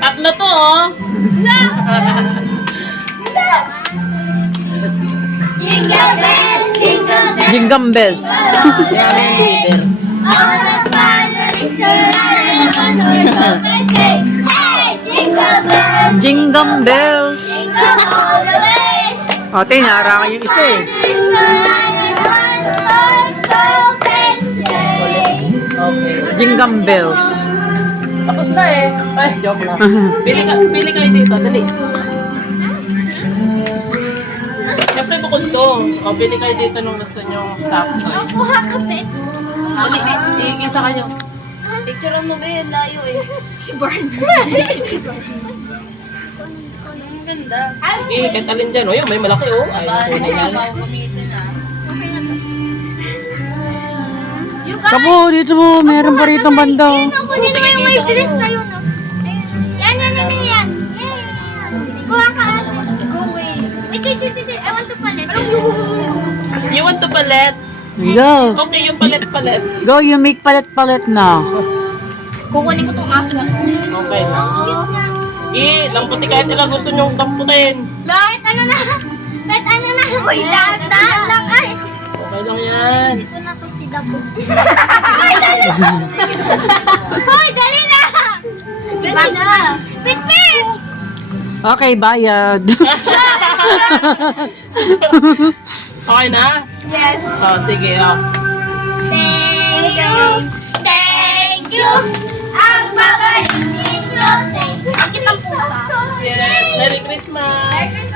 Tatlo to, oh. Jingle bells, jingle bells. Jingle bells. Yan yung leader. All the families around on horse open sleigh. Hey, jingle bells, Jingle bells. jingle all the way. Ate, naharangan yung isa eh. Families around on horse open sleigh. Okay. Jingle bells. Tapos na eh. Ay, joke lang. Pili kayo dito, dali. Siyempre bukod to. O, pili kayo dito nung gusto nyo stop toy. Kuha ka, Pet. Dali, iigisa kayo. Picture mo ba yun? Layo eh. Si Barn. Ang ganda. Eh, kahit alin dyan. O, yun, may malaki, oh. Ay, Kapo, dito mo. Meron pa rito banda. Ayun ako, dito mo yung may dress na yun. Oh. Yan. Kuha ka. Go away. Wait, wait. I want to palit. You want to palet? Go. Okay, yung palet. Go, you make palit-palit na. Kukunin ko tong aso. Okay. Cute na. Lamputi kahit ilang gusto nyong damputin. Light, ano na? Light, ano na? Uy, lahat lang ay. Okay lang yan. Ito na to si Dabo. Hoy, dali na! Dali na! Pit! Okay, bayad. Okay na? Yes. Oh, sige, oh. Thank you! Ang magaling ninyo! Thank you! Ang kitang pusa. Yes, Merry Christmas! Merry